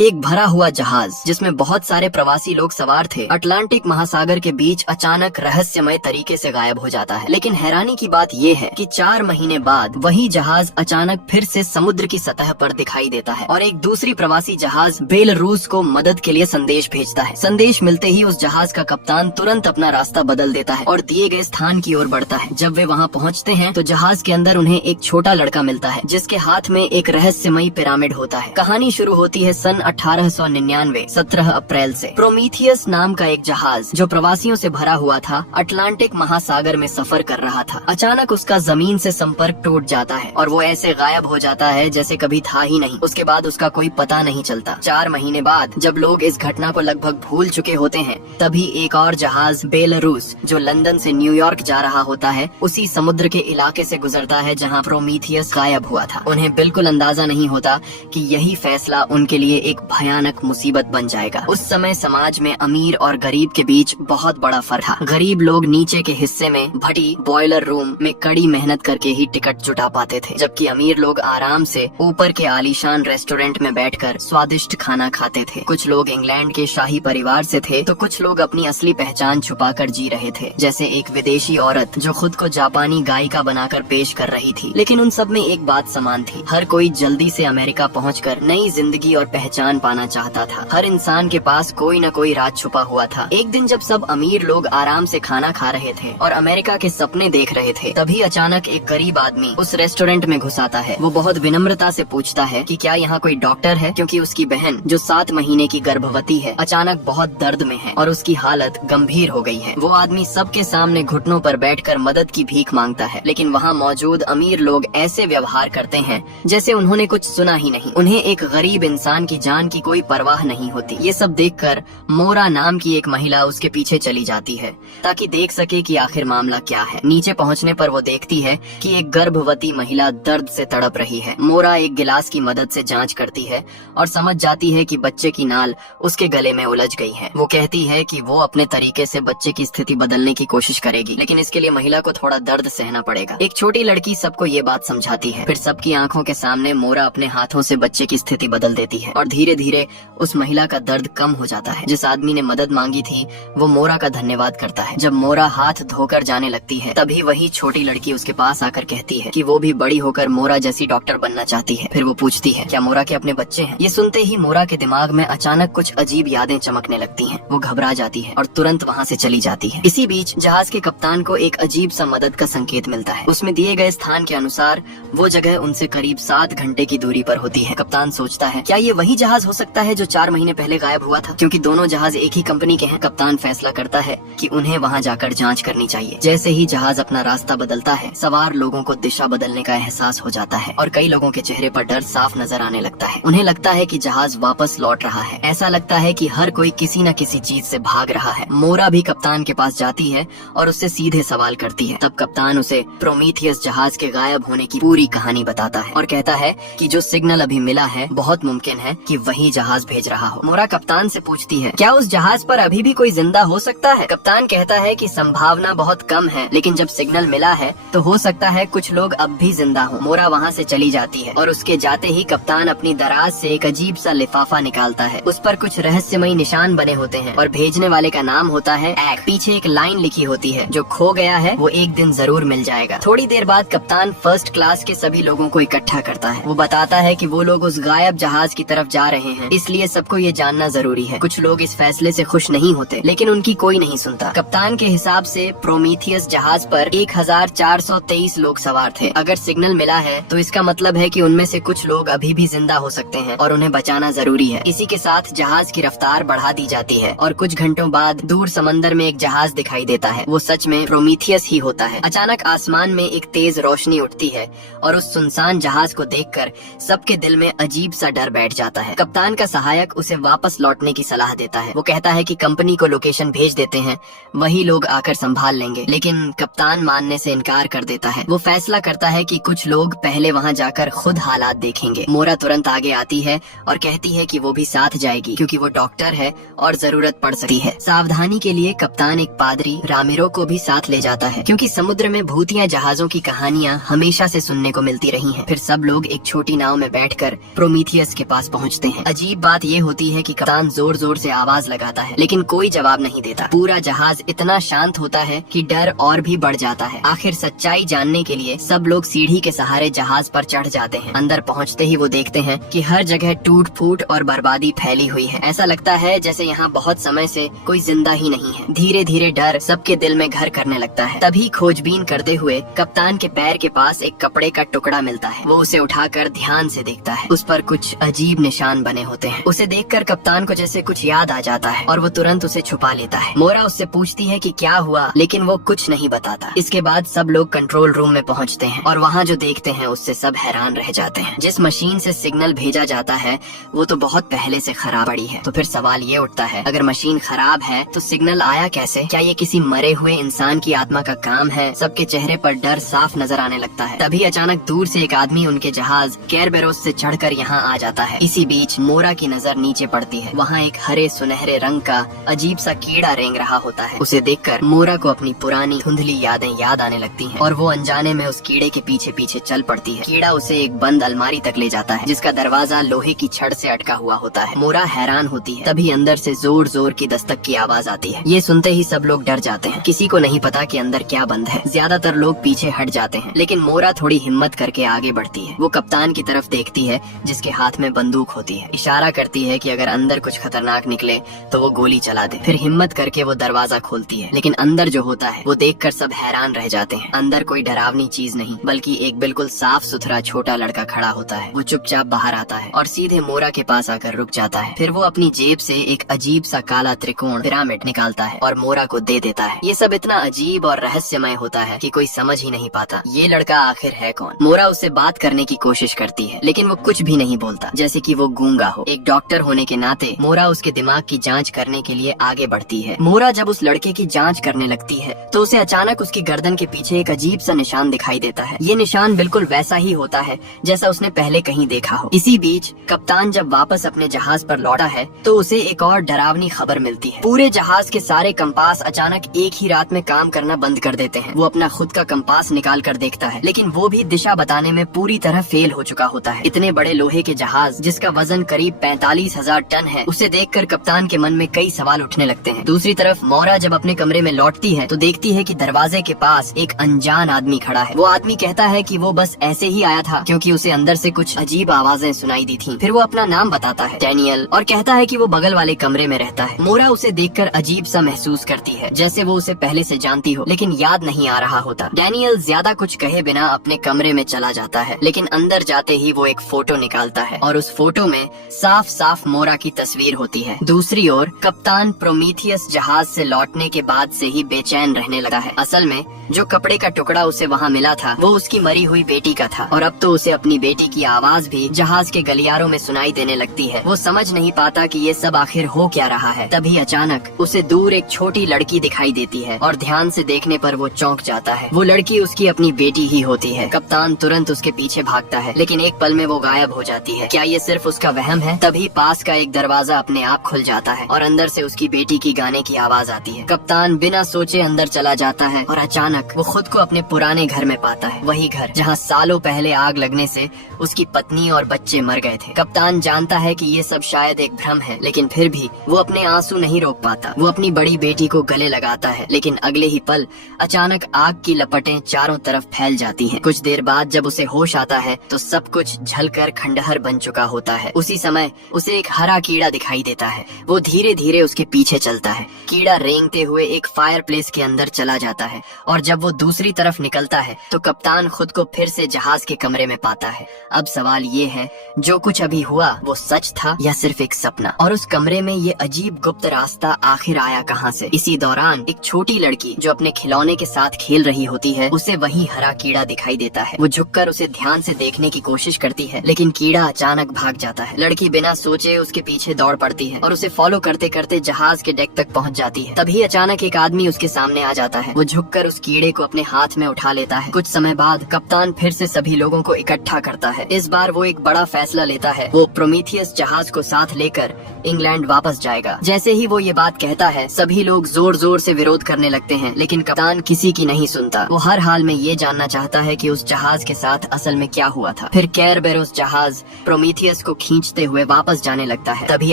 एक भरा हुआ जहाज जिसमें बहुत सारे प्रवासी लोग सवार थे अटलांटिक महासागर के बीच अचानक रहस्यमय तरीके से गायब हो जाता है। लेकिन हैरानी की बात ये है कि 4 महीने बाद वही जहाज अचानक फिर से समुद्र की सतह पर दिखाई देता है और एक दूसरी प्रवासी जहाज बेलारूस को मदद के लिए संदेश भेजता है। संदेश मिलते ही उस जहाज का कप्तान तुरंत अपना रास्ता बदल देता है और दिए गए स्थान की ओर बढ़ता है। जब वे वहाँ पहुँचते हैं तो जहाज के अंदर उन्हें एक छोटा लड़का मिलता है जिसके हाथ में एक रहस्यमयी पिरामिड होता है। कहानी शुरू होती है सन 1899 17 अप्रैल से। प्रोमीथियस नाम का एक जहाज जो प्रवासियों से भरा हुआ था अटलांटिक महासागर में सफर कर रहा था। अचानक उसका जमीन से संपर्क टूट जाता है और वो ऐसे गायब हो जाता है जैसे कभी था ही नहीं। उसके बाद उसका कोई पता नहीं चलता। 4 महीने बाद जब लोग इस घटना को लगभग भूल चुके होते हैं तभी एक और जहाज बेलारूस जो लंदन से न्यूयॉर्क जा रहा होता है उसी समुद्र के इलाके से गुजरता है जहाँ प्रोमीथियस गायब हुआ था। उन्हें बिल्कुल अंदाजा नहीं होता कि यही फैसला उनके लिए एक भयानक मुसीबत बन जाएगा। उस समय समाज में अमीर और गरीब के बीच बहुत बड़ा फर्क था। गरीब लोग नीचे के हिस्से में भट्टी बॉयलर रूम में कड़ी मेहनत करके ही टिकट जुटा पाते थे, जबकि अमीर लोग आराम से ऊपर के आलीशान रेस्टोरेंट में बैठकर स्वादिष्ट खाना खाते थे। कुछ लोग इंग्लैंड के शाही परिवार से थे तो कुछ लोग अपनी असली पहचान छुपाकर जी रहे थे, जैसे एक विदेशी औरत जो खुद को जापानी गायिका बनाकर पेश कर रही थी। लेकिन उन सब में एक बात समान थी, हर कोई जल्दी से अमेरिका पहुंचकर नई जिंदगी और पहचान पाना चाहता था। हर इंसान के पास कोई न कोई राज छुपा हुआ था। एक दिन जब सब अमीर लोग आराम से खाना खा रहे थे और अमेरिका के सपने देख रहे थे तभी अचानक एक गरीब आदमी उस रेस्टोरेंट में घुस आता है। वो बहुत विनम्रता से पूछता है कि क्या यहाँ कोई डॉक्टर है, क्योंकि उसकी बहन जो 7 महीने की गर्भवती है अचानक बहुत दर्द में है और उसकी हालत गंभीर हो गई है। वो आदमी सबके सामने घुटनों पर बैठकर मदद की भीख मांगता है, लेकिन वहाँ मौजूद अमीर लोग ऐसे व्यवहार करते हैं जैसे उन्होंने कुछ सुना ही नहीं। उन्हें एक गरीब इंसान की जान की कोई परवाह नहीं होती। ये सब देखकर मोरा नाम की एक महिला उसके पीछे चली जाती है ताकि देख सके कि आखिर मामला क्या है। नीचे पहुंचने पर वो देखती है कि एक गर्भवती महिला दर्द से तड़प रही है। मोरा एक गिलास की मदद से जांच करती है और समझ जाती है कि बच्चे की नाल उसके गले में उलझ गई है। वो कहती है कि वो अपने तरीके से बच्चे की स्थिति बदलने की कोशिश करेगी, लेकिन इसके लिए महिला को थोड़ा दर्द सहना पड़ेगा। एक छोटी लड़की सबको ये बात समझाती है। फिर सबकी आंखों के सामने मोरा अपने हाथों से बच्चे की स्थिति बदल देती है और धीरे धीरे उस महिला का दर्द कम हो जाता है। जिस आदमी ने मदद मांगी थी वो मोरा का धन्यवाद करता है। जब मोरा हाथ धोकर जाने लगती है तभी वही छोटी लड़की उसके पास आकर कहती है कि वो भी बड़ी होकर मोरा जैसी डॉक्टर बनना चाहती है। फिर वो पूछती है क्या मोरा के अपने बच्चे हैं। ये सुनते ही मोरा के दिमाग में अचानक कुछ अजीब यादें चमकने लगती हैं। वो घबरा जाती है और तुरंत वहाँ से चली जाती है। इसी बीच जहाज के कप्तान को एक अजीब सा मदद का संकेत मिलता है। उसमें दिए गए स्थान के अनुसार वो जगह उनसे करीब 7 घंटे की दूरी पर होती है। कप्तान सोचता है क्या ये वही जहाज हो सकता है जो 4 महीने पहले गायब हुआ था, क्योंकि दोनों जहाज एक ही कंपनी के हैं। कप्तान फैसला करता है कि उन्हें वहाँ जाकर जांच करनी चाहिए। जैसे ही जहाज अपना रास्ता बदलता है सवार लोगों को दिशा बदलने का एहसास हो जाता है और कई लोगों के चेहरे पर डर साफ नजर आने लगता है। उन्हें लगता है कि जहाज वापस लौट रहा है। ऐसा लगता है कि हर कोई किसी न किसी चीज से भाग रहा है। मोरा भी कप्तान के पास जाती है और उससे सीधे सवाल करती है। तब कप्तान उसे प्रोमीथियस जहाज के गायब होने की पूरी कहानी बताता है और कहता है कि जो सिग्नल अभी मिला है बहुत मुमकिन है कि वही जहाज भेज रहा हो। मोरा कप्तान से पूछती है क्या उस जहाज पर अभी भी कोई जिंदा हो सकता है। कप्तान कहता है कि संभावना बहुत कम है, लेकिन जब सिग्नल मिला है तो हो सकता है कुछ लोग अब भी जिंदा हो। मोरा वहाँ से चली जाती है और उसके जाते ही कप्तान अपनी दराज से एक अजीब सा लिफाफा निकालता है। उस पर कुछ रहस्यमयी निशान बने होते हैं और भेजने वाले का नाम होता है एक्ट। पीछे एक लाइन लिखी होती है जो खो गया है वो एक दिन जरूर मिल जाएगा। थोड़ी देर बाद कप्तान फर्स्ट क्लास के सभी लोगों को इकट्ठा करता है। वो बताता है कि वो लोग उस गायब जहाज की तरफ जा रहे हैं, इसलिए सबको ये जानना जरूरी है। कुछ लोग इस फैसले से खुश नहीं होते, लेकिन उनकी कोई नहीं सुनता। कप्तान के हिसाब से प्रोमीथियस जहाज पर 1423 लोग सवार थे। अगर सिग्नल मिला है तो इसका मतलब है कि उनमें से कुछ लोग अभी भी जिंदा हो सकते हैं और उन्हें बचाना जरूरी है। इसी के साथ जहाज की रफ्तार बढ़ा दी जाती है और कुछ घंटों बाद दूर समंदर में एक जहाज दिखाई देता है। वो सच में प्रोमीथियस ही होता है। अचानक आसमान में एक तेज रोशनी उठती है और उस सुनसान जहाज को देखकर सबके दिल में अजीब सा डर बैठ जाता है। कप्तान का सहायक उसे वापस लौटने की सलाह देता है। वो कहता है कि कंपनी को लोकेशन भेज देते हैं, वही लोग आकर संभाल लेंगे, लेकिन कप्तान मानने से इनकार कर देता है। वो फैसला करता है कि कुछ लोग पहले वहाँ जाकर खुद हालात देखेंगे। मोरा तुरंत आगे आती है और कहती है कि वो भी साथ जाएगी क्योंकि वो डॉक्टर है और जरूरत पड़ सकती है। सावधानी के लिए कप्तान एक पादरी रामिरो को भी साथ ले जाता है, क्योंकि समुद्र में भूतिया जहाजों की कहानियाँ हमेशा से सुनने को मिलती रही हैं। फिर सब लोग एक छोटी नाव में बैठकर प्रोमीथियस के पास पहुँचते हैं। अजीब बात ये होती है कि कप्तान जोर जोर से आवाज लगाता है लेकिन कोई जवाब नहीं देता। पूरा जहाज इतना शांत होता है कि डर और भी बढ़ जाता है। आखिर सच्चाई जानने के लिए सब लोग सीढ़ी के सहारे जहाज पर चढ़ जाते हैं। अंदर पहुंचते ही वो देखते हैं कि हर जगह टूट फूट और बर्बादी फैली हुई है। ऐसा लगता है जैसे यहाँ बहुत समय से कोई जिंदा ही नहीं है। धीरे धीरे डर सबके दिल में घर करने लगता है। तभी खोजबीन करते हुए कप्तान के पैर के पास एक कपड़े का टुकड़ा मिलता है। वो उसे उठाकर ध्यान से देखता है। उस पर कुछ अजीब निशान बने होते हैं। उसे देखकर कप्तान को जैसे कुछ याद आ जाता है और वो तुरंत उसे छुपा लेता है। मोरा उससे पूछती है कि क्या हुआ, लेकिन वो कुछ नहीं बताता। इसके बाद सब लोग कंट्रोल रूम में पहुंचते हैं और वहाँ जो देखते हैं उससे सब हैरान रह जाते हैं। जिस मशीन से सिग्नल भेजा जाता है वो तो बहुत पहले से खराब पड़ी है। तो फिर सवाल ये उठता है, अगर मशीन खराब है तो सिग्नल आया कैसे? क्या ये किसी मरे हुए इंसान की आत्मा का काम है? सबके चेहरे पर डर साफ नजर आने लगता है। तभी अचानक दूर से एक आदमी उनके जहाज कैरबेरोस से चढ़कर यहाँ आ जाता है। इसी बीच मोरा की नजर नीचे पड़ती है। वहाँ एक हरे सुनहरे रंग का अजीब सा कीड़ा रेंग रहा होता है। उसे देखकर मोरा को अपनी पुरानी धुंधली यादें याद आने लगती हैं और वो अनजाने में उस कीड़े के पीछे पीछे चल पड़ती है। कीड़ा उसे एक बंद अलमारी तक ले जाता है जिसका दरवाजा लोहे की छड़ से अटका हुआ होता है। मोरा हैरान होती है। तभी अंदर से जोर जोर की दस्तक की आवाज आती है। ये सुनते ही सब लोग डर जाते हैं। किसी को नहीं पता कि अंदर क्या बंद है। ज्यादातर लोग पीछे हट जाते हैं लेकिन मोरा थोड़ी हिम्मत करके आगे बढ़ती है। वो कप्तान की तरफ देखती है जिसके हाथ में बंदूक होती है। इशारा करती है कि अगर अंदर कुछ खतरनाक निकले तो वो गोली चला दे। फिर हिम्मत करके वो दरवाजा खोलती है लेकिन अंदर जो होता है वो देखकर सब हैरान रह जाते हैं। अंदर कोई डरावनी चीज नहीं बल्कि एक बिल्कुल साफ सुथरा छोटा लड़का खड़ा होता है। वो चुपचाप बाहर आता है और सीधे मोरा के पास आकर रुक जाता है। फिर वो अपनी जेब से एक अजीब सा काला त्रिकोण पिरामिड निकालता है और मोरा को दे देता है। ये सब इतना अजीब और रहस्यमय होता है कि कोई समझ ही नहीं पाता ये लड़का आखिर है कौन। मोरा उससे बात करने की कोशिश करती है लेकिन वो कुछ भी नहीं बोलता, जैसे कि वो गूंगा हो। एक डॉक्टर होने के नाते मोरा उसके दिमाग की जांच करने के लिए आगे बढ़ती है। मोरा जब उस लड़के की जांच करने लगती है तो उसे अचानक उसकी गर्दन के पीछे एक अजीब सा निशान दिखाई देता है। ये निशान बिल्कुल वैसा ही होता है जैसा उसने पहले कहीं देखा हो। इसी बीच कप्तान जब वापस अपने जहाज पर लौटा है तो उसे एक और डरावनी खबर मिलती है। पूरे जहाज के सारे कंपास अचानक एक ही रात में काम करना बंद कर देते हैं। वो अपना खुद का कंपास निकाल कर देखता है लेकिन वो भी दिशा बताने में पूरी तरह फेल हो चुका होता है। इतने बड़े लोहे के जहाज जिसका वजन करीब 45,000 टन है, उसे देखकर कप्तान के मन में कई सवाल उठने लगते हैं। दूसरी तरफ मोरा जब अपने कमरे में लौटती है तो देखती है कि दरवाजे के पास एक अनजान आदमी खड़ा है। वो आदमी कहता है कि वो बस ऐसे ही आया था क्योंकि उसे अंदर से कुछ अजीब आवाजें सुनाई दी थी। फिर वो अपना नाम बताता है, डैनियल, और कहता है कि वो बगल वाले कमरे में रहता है। मोरा उसे देखकर अजीब सा महसूस करती है जैसे वो उसे पहले से जानती हो लेकिन याद नहीं आ रहा होता। डैनियल ज्यादा कुछ कहे बिना अपने कमरे में चला जाता है लेकिन अंदर जाते ही वो एक फोटो निकालता है और उस फोटो में साफ साफ मोरा की तस्वीर होती है। दूसरी ओर कप्तान प्रोमीथियस जहाज से लौटने के बाद से ही बेचैन रहने लगा है। असल में जो कपड़े का टुकड़ा उसे वहाँ मिला था वो उसकी मरी हुई बेटी का था और अब तो उसे अपनी बेटी की आवाज भी जहाज के गलियारों में सुनाई देने लगती है। वो समझ नहीं पाता कि ये सब आखिर हो क्या रहा है। तभी अचानक उसे दूर एक छोटी लड़की दिखाई देती है और ध्यान से देखने पर वो चौंक जाता है। वो लड़की उसकी अपनी बेटी ही होती है। कप्तान तुरंत उसके पीछे भागता है लेकिन एक पल में वो गायब हो जाती है। क्या ये सिर्फ उसका वहम है? तभी पास का एक दरवाजा अपने आप खुल जाता है और अंदर से उसकी बेटी की गाने की आवाज आती है। कप्तान बिना सोचे अंदर चला जाता है और अचानक वो खुद को अपने पुराने घर में पाता है। वही घर जहाँ सालों पहले आग लगने से उसकी पत्नी और बच्चे मर गए थे। कप्तान जानता है कि ये सब शायद एक भ्रम है लेकिन फिर भी वो अपने आंसू नहीं रोक पाता। वो अपनी बड़ी बेटी को गले लगाता है लेकिन अगले ही पल अचानक आग की लपटें चारों तरफ फैल जाती हैं। कुछ देर बाद जब उसे होश आता है तो सब कुछ जलकर खंडहर बन चुका होता है। उसी समय उसे एक हरा कीड़ा दिखाई देता है। वो धीरे धीरे उसके पीछे चलता है। कीड़ा रेंगते हुए एक फायर प्लेस के अंदर चला जाता है और जब वो दूसरी तरफ निकलता है तो कप्तान खुद को फिर से जहाज के कमरे में पाता है। अब सवाल ये है, जो कुछ अभी हुआ वो सच था या सिर्फ एक सपना? और उस कमरे में ये अजीब गुप्त रास्ता आखिर आया कहाँ से? इसी दौरान एक छोटी लड़की जो अपने खिलौने के साथ खेल रही होती है उसे वही हरा कीड़ा दिखाई देता है। वो झुककर उसे ध्यान से देखने की कोशिश करती है लेकिन कीड़ा अचानक भाग जाता है। लड़की बिना सोचे उसके पीछे दौड़ पड़ती है और उसे फॉलो करते करते जहाज के डेक तक पहुंच जाती है। तभी अचानक एक आदमी उसके सामने आ जाता है। वो झुककर उस कीड़े को अपने हाथ में उठा लेता है। कुछ समय बाद कप्तान फिर से सभी लोगों को इकट्ठा करता है। इस बार वो एक बड़ा फैसला लेता है। वो प्रोमीथियस जहाज को साथ लेकर इंग्लैंड वापस जाएगा। जैसे ही वो ये बात कहता है, सभी लोग जोर जोर से विरोध करने लगते हैं, लेकिन कप्तान किसी की नहीं सुनता। वो हर हाल में ये जानना चाहता है कि उस जहाज के साथ असल में क्या हुआ था। फिर केरबेरोस जहाज प्रोमीथियस को खींचते हुए वापस जाने लगता है। तभी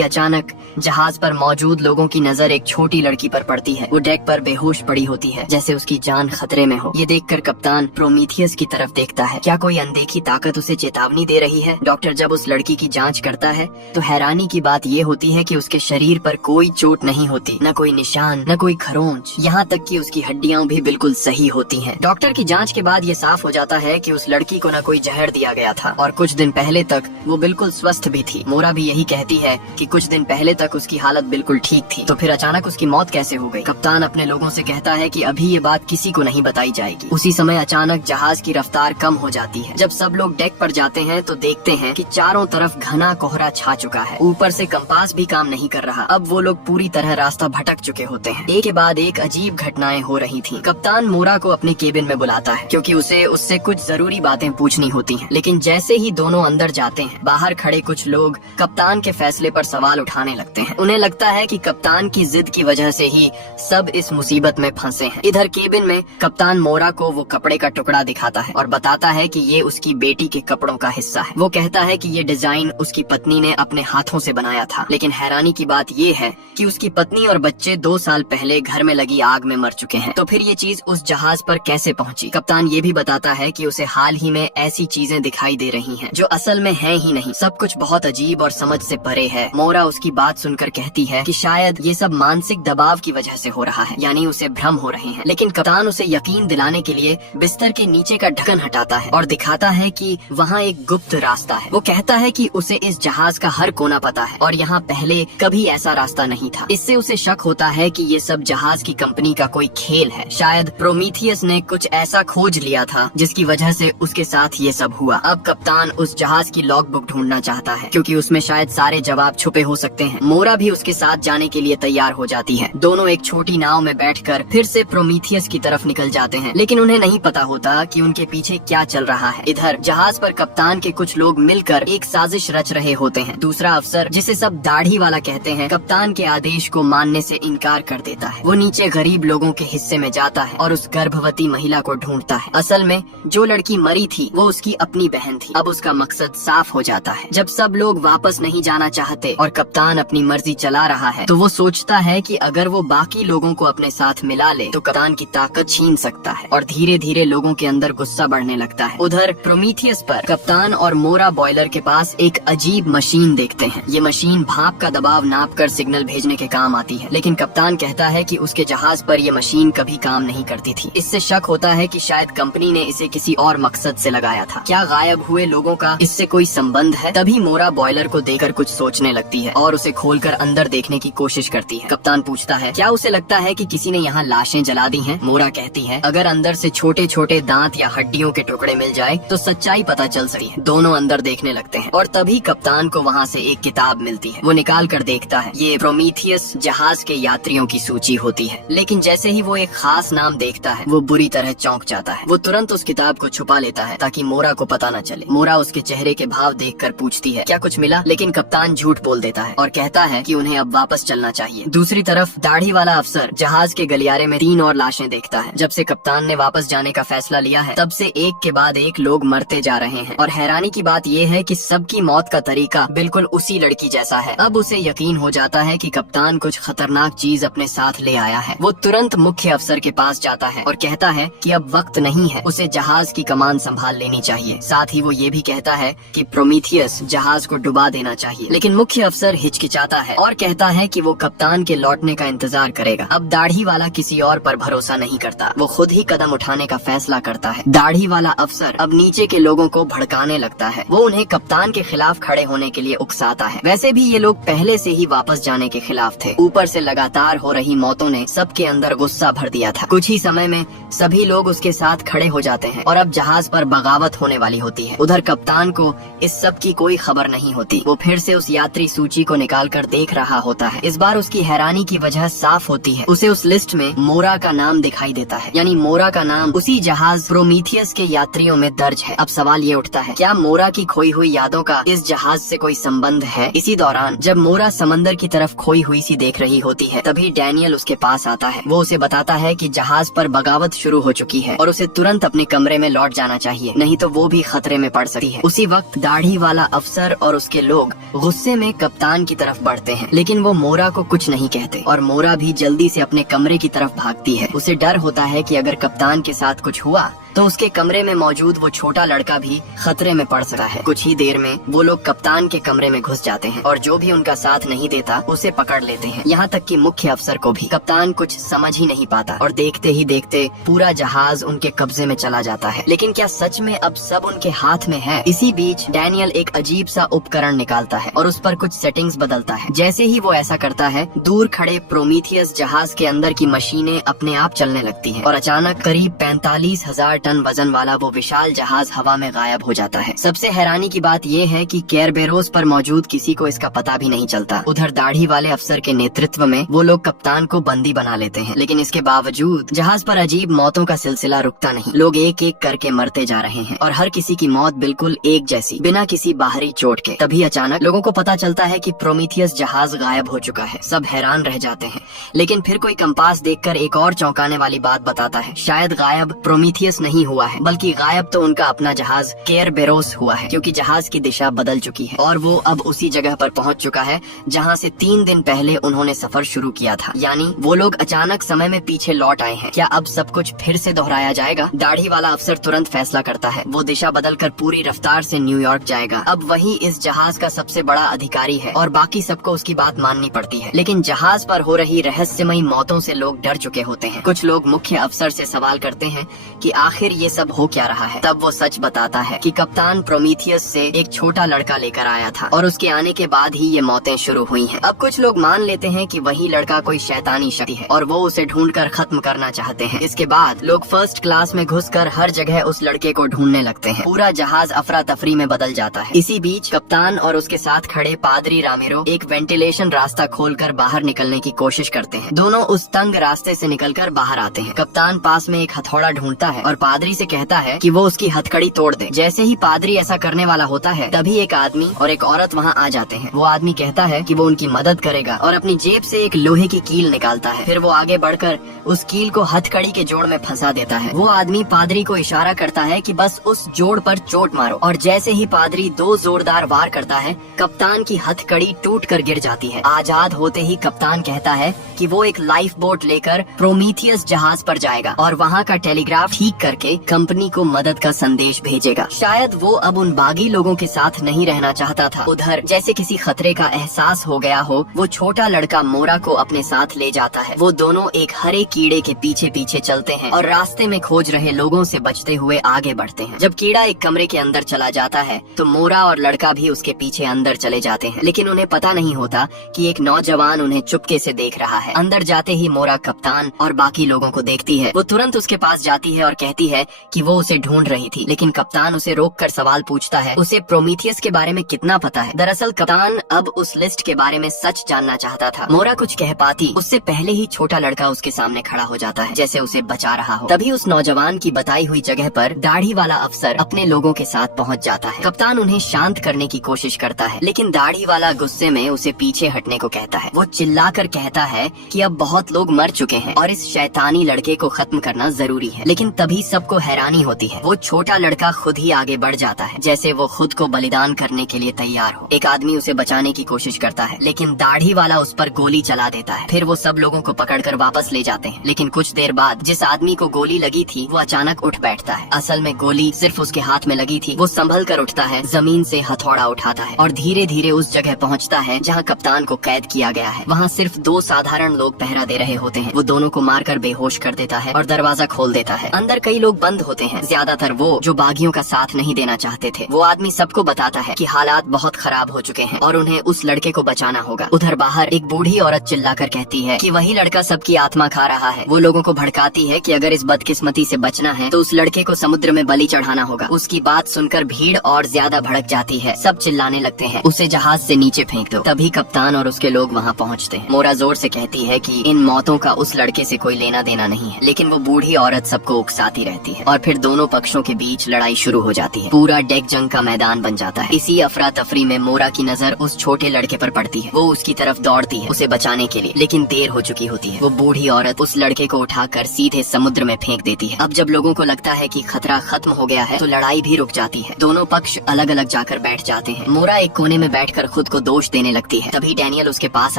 अचानक जहाज पर मौजूद लोगों की नजर एक छोटी लड़की पर पड़ती है। वो डेक पर बेहोश पड़ी होती है, जैसे उसकी जान खतरे में हो। ये देखकर कप्तान प्रोमीथियस की तरफ देखता है। क्या कोई अनदेखी ताकत उसे चेतावनी दे रही है? डॉक्टर जब उस लड़की की जांच करता है तो हैरानी की बात ये होती है कि उसके शरीर पर कोई चोट नहीं होती, न कोई निशान, न कोई खरोंच, यहाँ तक कि उसकी हड्डियां भी बिल्कुल सही होती हैं। डॉक्टर की जांच के बाद ये साफ हो जाता है कि उस लड़की को न कोई जहर दिया गया था और कुछ दिन पहले तक वो बिल्कुल स्वस्थ भी थी। मोरा भी यही कहती है कि कुछ दिन पहले तक उसकी हालत बिल्कुल ठीक थी, तो फिर अचानक उसकी मौत कैसे हो गई? कप्तान अपने लोगों से कहता है कि अभी ये बात किसी को नहीं बताई जाएगी। उसी समय अचानक जहाज की रफ्तार कम हो जाती है। जब सब लोग डेक पर जाते हैं तो देखते हैं कि चारों तरफ घना कोहरा छा चुका है। ऊपर से कंपास भी काम नहीं कर रहा। अब वो लोग पूरी तरह रास्ता भटक चुके होते हैं। एक के बाद एक अजीब घटनाएं हो रही थी। कप्तान मोरा को अपने केबिन में बुलाता है क्योंकि उसे उससे कुछ जरूरी बातें पूछनी होती हैं। लेकिन जैसे ही दोनों अंदर जाते हैं, बाहर खड़े कुछ लोग कप्तान के फैसले पर सवाल उठाने लगते हैं। उन्हें लगता है कि कप्तान की जिद की वजह से ही सब इस मुसीबत में फंसे हैं। इधर केबिन में कप्तान मोरा को वो कपड़े का टुकड़ा दिखाता है और बताता है कि ये उसकी बेटी के कपड़ों का हिस्सा है। वो कहता है कि ये डिजाइन उसकी पत्नी ने अपने हाथों से बनाया था। लेकिन हैरानी की बात ये है कि उसकी पत्नी और बच्चे 2 साल पहले घर में लगी आग में मर चुके हैं। तो फिर ये चीज उस जहाज पर कैसे पहुंची? कप्तान ये भी बताता है कि उसे हाल ही में ऐसी चीजें दिखाई दे रही हैं जो असल में है ही नहीं। सब कुछ बहुत अजीब और समझ से परे है। मोरा उसकी बात सुनकर कहती है कि शायद ये सब मानसिक दबाव की वजह से हो रहा है, यानी उसे भ्रम हो रहे हैं। लेकिन कप्तान उसे यकीन दिलाने के लिए बिस्तर के नीचे का ढक्कन हटाता है और दिखाता है कि वहाँ एक गुप्त रास्ता है। वो कहता है कि उसे इस जहाज का हर कोना पता है और यहाँ पहले कभी ऐसा रास्ता नहीं था। इससे उसे शक होता है कि ये सब जहाज की कंपनी का कोई खेल है। शायद प्रोमीथियस ने कुछ ऐसा खोज लिया था जिसकी वजह से उसके साथ ये सब हुआ। अब कप्तान उस जहाज की लॉग बुक ढूंढना चाहता है क्योंकि उसमें शायद सारे जवाब छुपे हो सकते हैं। मोरा भी उसके साथ जाने के लिए तैयार हो जाती है। दोनों एक छोटी नाव में बैठकर फिर से प्रोमीथियस की तरफ निकल जाते हैं, लेकिन उन्हें नहीं पता होता कि उनके पीछे क्या चल रहा है। इधर जहाज पर कप्तान के कुछ लोग मिलकर एक साजिश रच रहे होते हैं। दूसरा अफसर, जिसे सब दाढ़ी वाला कहते हैं, कप्तान के आदेश को मानने से इनकार कर देता है। वो नीचे गरीब लोगों के हिस्से में जाता है और उस गर्भवती महिला को ढूंढता है। असल में जो लड़की मरी थी वो उसकी अपनी बहन थी। अब उसका मकसद साफ हो जाता है। जब सब लोग वापस नहीं जाना चाहते और कप्तान अपनी मर्जी चला रहा है तो वो सोचता है कि अगर वो बाकी लोगों को अपने साथ मिला ले तो कप्तान की ताकत छीन सकता है और धीरे धीरे लोगों के अंदर गुस्सा बढ़ने लगता है। उधर प्रोमीथियस पर कप्तान और मोरा बॉयलर के पास एक अजीब मशीन देखते हैं। ये मशीन भाप का दबाव नापकर सिग्नल भेजने के काम आती है, लेकिन कप्तान कहता है कि उसके जहाज पर ये मशीन कभी काम नहीं करती थी। इससे शक होता है कि शायद कंपनी ने इसे किसी और मकसद से लगाया था। क्या गायब हुए लोगों का इससे कोई संबंध है? तभी मोरा बॉयलर को देखकर कुछ सोचने लगती है और उसे खोलकर अंदर देखने की कोशिश करती है। कप्तान पूछता है, क्या उसे लगता है कि किसी ने यहाँ लाशें जला दी हैं? मोरा कहती है, अगर अंदर से छोटे छोटे दांत या हड्डियों के टुकड़े मिल जाए तो सच्चाई पता चल सकती है। दोनों अंदर देखने लगते हैं और तभी कप्तान को वहाँ से एक किताब मिलती है। वो निकाल कर देखता है, ये प्रोमीथियस जहाज के यात्रियों की सूची होती है। लेकिन जैसे ही वो एक खास नाम देखता है वो बुरी तरह चौंक जाता है। वो तुरंत उस किताब को छुपा लेता है ताकि मोरा को पता न चले। मोरा उसके चेहरे के भाव देखकर पूछती है, क्या कुछ मिला? लेकिन कप्तान झूठ बोल देता है और कहता है कि उन्हें अब वापस चलना चाहिए। दूसरी तरफ दाढ़ी वाला अफसर जहाज के गलियारे में 3 और लाशें देखता है। जब से कप्तान ने वापस जाने का फैसला लिया है तब से एक के बाद एक लोग मरते जा रहे हैं और हैरानी की बात ये है कि सबकी मौत का तरीका बिल्कुल उसी लड़की जैसा है। अब उसे यकीन हो जाता है कि कप्तान कुछ खतरनाक चीज अपने साथ ले आया है। वो तुरंत मुख्य अफसर के पास जाता है और कहता है कि अब वक्त नहीं है, उसे जहाज की कमान संभाल लेनी चाहिए। साथ ही वो ये भी कहता है कि प्रोमीथियस जहाज को डुबा देना चाहिए। लेकिन मुख्य अफसर हिचकिचाता है और कहता है कि वो कप्तान के लौटने का इंतजार करेगा। अब दाढ़ी वाला किसी और पर भरोसा नहीं करता, वो खुद ही कदम उठाने का फैसला करता है। दाढ़ी वाला अफसर अब नीचे के लोगों को भड़काने लगता है। वो उन्हें कप्तान के खिलाफ खड़े होने के लिए उकसाता है। वैसे भी ये लोग पहले से ही वापस जाने के खिलाफ थे। ऊपर से लगातार हो रही मौतों ने सबके अंदर गुस्सा भर दिया था। कुछ ही समय में सभी लोग उसके साथ खड़े हो जाते हैं और अब जहाज पर बगावत होने वाली होती है। उधर कप्तान को इस सब की कोई खबर नहीं होती। वो फिर से उस यात्री सूची को निकाल कर देख रहा होता है। इस बार उसकी हैरानी की वजह साफ होती है। उसे उस लिस्ट में मोरा का नाम दिखाई देता देता है। यानी मोरा का नाम उसी जहाज प्रोमीथियस के यात्रियों में दर्ज है। अब सवाल ये उठता है, क्या मोरा की खोई हुई यादों का इस जहाज से कोई संबंध है? इसी दौरान जब मोरा समंदर की तरफ खोई हुई सी देख रही होती है, तभी डैनियल उसके पास आता है। वो उसे बताता है कि जहाज पर बगावत शुरू हो चुकी है और उसे तुरंत अपने कमरे में लौट जाना चाहिए, नहीं तो वो भी खतरे में पड़ सकती है। उसी वक्त दाढ़ी वाला अफसर और उसके लोग गुस्से में कप्तान की तरफ बढ़ते हैं, लेकिन वो मोरा को कुछ नहीं कहते और मोरा भी जल्दी से अपने कमरे की तरफ भागती है। उसे डर होता है कि अगर कप्तान के साथ कुछ हुआ तो उसके कमरे में मौजूद वो छोटा लड़का भी खतरे में पड़ सकता है। कुछ ही देर में वो लोग कप्तान के कमरे में घुस जाते हैं और जो भी उनका साथ नहीं देता उसे पकड़ लेते हैं। यहाँ तक कि मुख्य अफसर को भी। कप्तान कुछ समझ ही नहीं पाता और देखते ही देखते पूरा जहाज उनके कब्जे में चला जाता है। लेकिन क्या सच में अब सब उनके हाथ में है? इसी बीच डैनियल एक अजीब सा उपकरण निकालता है और उस पर कुछ सेटिंग्स बदलता है। जैसे ही वो ऐसा करता है, दूर खड़े प्रोमीथियस जहाज के अंदर की मशीनें अपने आप चलने लगती हैं और अचानक करीब 45,000 टन वजन वाला वो विशाल जहाज हवा में गायब हो जाता है। सबसे हैरानी की बात ये है कि केरबेरोस पर मौजूद किसी को इसका पता भी नहीं चलता। उधर दाढ़ी वाले अफसर के नेतृत्व में वो लोग कप्तान को बंदी बना लेते हैं, लेकिन इसके बावजूद जहाज पर अजीब मौतों का सिलसिला रुकता नहीं। लोग एक एक करके मरते जा रहे हैं और हर किसी की मौत बिल्कुल एक जैसी, बिना किसी बाहरी चोट के। तभी अचानक लोगों को पता चलता है कि प्रोमीथियस जहाज गायब हो चुका है। सब हैरान रह जाते हैं, लेकिन फिर कोई कंपास देखकर एक और चौंकाने वाली बात बताता है। शायद गायब प्रोमीथियस नहीं हुआ है, बल्कि गायब तो उनका अपना जहाज केरबेरोस हुआ है, क्योंकि जहाज की दिशा बदल चुकी है और वो अब उसी जगह पर पहुंच चुका है जहां से 3 दिन पहले उन्होंने सफर शुरू किया था। यानी वो लोग अचानक समय में पीछे लौट आए हैं। क्या अब सब कुछ फिर से दोहराया जाएगा? दाढ़ी वाला अफसर तुरंत फैसला करता है। वो दिशा बदलकर पूरी रफ्तार से न्यूयॉर्क जाएगा। अब वही इस जहाज का सबसे बड़ा अधिकारी है और बाकी सबको उसकी बात माननी पड़ती है। लेकिन जहाज पर हो रही रहस्यमयी मौतों से लोग डर चुके होते हैं। कुछ लोग मुख्य अफसर से सवाल करते हैं कि आखिर ये सब हो क्या रहा है। तब वो सच बताता है कि कप्तान प्रोमीथियस से एक छोटा लड़का लेकर आया था और उसके आने के बाद ही ये मौतें शुरू हुई हैं। अब कुछ लोग मान लेते हैं कि वही लड़का कोई शैतानी शक्ति है और वो उसे ढूंढकर खत्म करना चाहते हैं। इसके बाद लोग फर्स्ट क्लास में घुसकर हर जगह उस लड़के को ढूंढने लगते हैं। पूरा जहाज अफरा तफरी में बदल जाता है। इसी बीच कप्तान और उसके साथ खड़े पादरी रामेरो एक वेंटिलेशन रास्ता खोलकर बाहर निकलने की कोशिश करते हैं। दोनों उस तंग रास्ते से निकलकर बाहर आते हैं। कप्तान पास में एक हथौड़ा ढूंढता है और पादरी से कहता है कि वो उसकी हथकड़ी तोड़ दे। जैसे ही पादरी ऐसा करने वाला होता है, तभी एक आदमी और एक औरत वहाँ आ जाते हैं। वो आदमी कहता है कि वो उनकी मदद करेगा और अपनी जेब से एक लोहे की कील निकालता है। फिर वो आगे बढ़कर उस कील को हथकड़ी के जोड़ में फंसा देता है। वो आदमी पादरी को इशारा करता है कि बस उस जोड़ पर चोट मारो और जैसे ही पादरी 2 जोरदार वार करता है, कप्तान की हथकड़ी टूट कर गिर जाती है। आजाद होते ही कप्तान कहता है कि वो एक लाइफ बोट लेकर प्रोमीथियस जहाज पर जाएगा और वहाँ का टेलीग्राफ ठीक करके कंपनी को मदद का संदेश भेजेगा। शायद वो अब उन बागी लोगों के साथ नहीं रहना चाहता था। उधर जैसे किसी खतरे का एहसास हो गया हो, वो छोटा लड़का मोरा को अपने साथ ले जाता है। वो दोनों एक हरे कीड़े के पीछे पीछे चलते हैं और रास्ते में खोज रहे लोगों से बचते हुए आगे बढ़ते हैं। जब कीड़ा एक कमरे के अंदर चला जाता है तो मोरा और लड़का भी उसके पीछे अंदर चले जाते हैं, लेकिन उन्हें पता नहीं होता कि एक नौजवान उन्हें चुपके से देख रहा है। अंदर जाते ही मोरा कप्तान और बाकी लोगों को देखती है। वो तुरंत उसके पास जाती है और कहती है कि वो उसे ढूंढ रही थी, लेकिन कप्तान उसे रोककर सवाल पूछता है उसे प्रोमीथियस के बारे में कितना पता है। दरअसल कप्तान अब उस लिस्ट के बारे में सच जानना चाहता था। मोरा कुछ कह पाती उससे पहले ही छोटा लड़का उसके सामने खड़ा हो जाता है, जैसे उसे बचा रहा हो। तभी उस नौजवान की बताई हुई जगह पर दाढ़ी वाला अफसर अपने लोगों के साथ पहुंच जाता है। कप्तान उन्हें शांत करने की कोशिश करता है, लेकिन दाढ़ी वाला गुस्से में उसे पीछे हटने को कहता है। वो चिल्लाकर कहता है कि अब बहुत लोग मर चुके हैं और इस शैतानी लड़के को खत्म करना जरूरी है। लेकिन तभी सबको हैरानी होती है। वो छोटा लड़का खुद ही आगे बढ़ जाता है, जैसे वो खुद को बलिदान करने के लिए तैयार हो। एक आदमी उसे बचाने की कोशिश करता है, लेकिन दाढ़ी वाला उस पर गोली चला देता है। फिर वो सब लोगों को पकड़कर वापस ले जाते हैं, लेकिन कुछ देर बाद जिस आदमी को गोली लगी थी वो अचानक उठ बैठता है। असल में गोली सिर्फ उसके हाथ में लगी थी। वो संभल कर उठता है, जमीन से हथौड़ा उठाता है और धीरे धीरे उस जगह पहुंचता है जहां कप्तान को कैद किया गया है। वहां सिर्फ 2 साधारण लोग पहरा दे रहे होते हैं। वो दोनों को मारकर बेहोश कर देता है और दरवाजा खोल देता है। अंदर कई लोग बंद होते हैं, ज्यादातर वो जो बागियों का साथ नहीं देना चाहते थे। वो आदमी सबको बताता है कि हालात बहुत खराब हो चुके हैं और उन्हें उस लड़के को बचाना होगा। उधर बाहर एक बूढ़ी औरत चिल्लाकर कहती है कि वही लड़का सबकी आत्मा खा रहा है। वो लोगों को भड़काती है कि अगर इस बदकिस्मती से बचना है तो उस लड़के को समुद्र में बलि चढ़ाना होगा। उसकी बात सुनकर भीड़ और ज्यादा भड़क जाती है। सब चिल्लाने लगते हैं, उसे जहाज से नीचे फेंक दो। तभी कप्तान और उसके लोग वहाँ पहुँचते हैं। मोरा जोर से कहती है कि इन मौतों का उस लड़के से कोई लेना देना नहीं है, लेकिन वो बूढ़ी औरत सबको उकसाती रहती है और फिर दोनों पक्षों के बीच लड़ाई शुरू हो जाती है। पूरा डेक जंग का मैदान बन जाता है। इसी अफरा तफरी में मोरा की नजर उस छोटे लड़के पर पड़ती है। वो उसकी तरफ दौड़ती है उसे बचाने के लिए, लेकिन देर हो चुकी होती है। वो बूढ़ी औरत उस लड़के को उठाकर सीधे समुद्र में फेंक देती है। अब जब लोगों को लगता है कि खतरा खत्म हो गया है तो लड़ाई भी रुक जाती है। दोनों पक्ष अलग अलग जाकर बैठ जाते हैं। मोरा एक कोने में बैठकर खुद को दोष देने लगती है। तभी डैनियल उसके पास